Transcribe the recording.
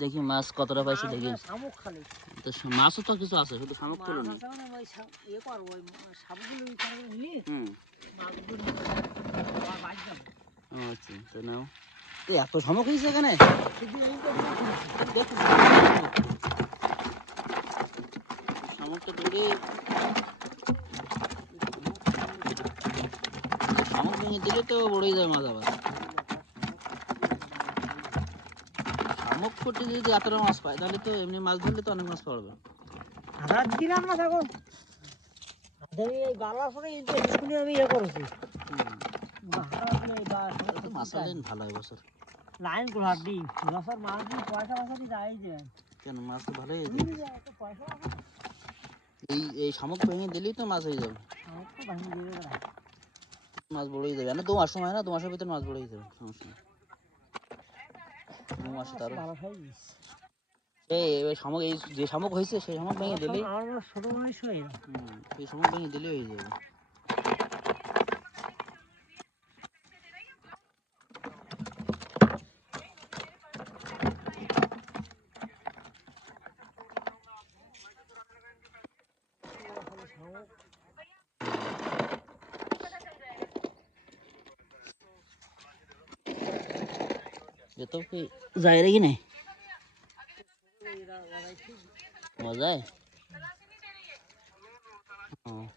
দেখি মাছ কতটা পাইছে দেখি তো মাছও তো কিছু আছে শুধু শামুক তুলে নি। আচ্ছা তো নাও। এত হয়েছে এখানে। শামুকটা ধরে শামুক ভেঙে দিলে তো বড়ই যায় মাছ আবার। শামুক ফুটে যদি এতটা মাছ পায় তাহলে তো এমনি মাছ ধরলে তো অনেক মাছ যাবে। হাজার দিলাম না দেখো। আমি এই এই যে এক্ষুনি আমি ইয়ে করেছি। মাছ আনলেন ভালো হয় বছর। লাইনগুলো দিই বছর মাছ দিই পয়সা পয়সা দিয়ে যাই যে। কেন মাছ তো ভালোই পয়সা এই এই শামুক ভেঙে দিলেই তো মাছ হয়ে যাবে। মাছ বড় হয়ে যাবে। না দু মাস সময় না দু মাসের ভিতরে মাছ বড় হয়ে যাবে। সমস্যা মাসে তার এই এই শামুক এই যে শামুক হয়েছে সেই শামুক ভেঙে দিলেই আমার মনে হয় ছোট বয়স হয়ে এই শামুক ভেঙে দিলেই হয়ে যাবে। যে ᱡᱚᱛᱚ ᱠᱚ ᱡᱟᱭ ᱨᱮᱜᱮ ᱱᱮ ᱢᱚᱡᱟ ᱦᱮᱸ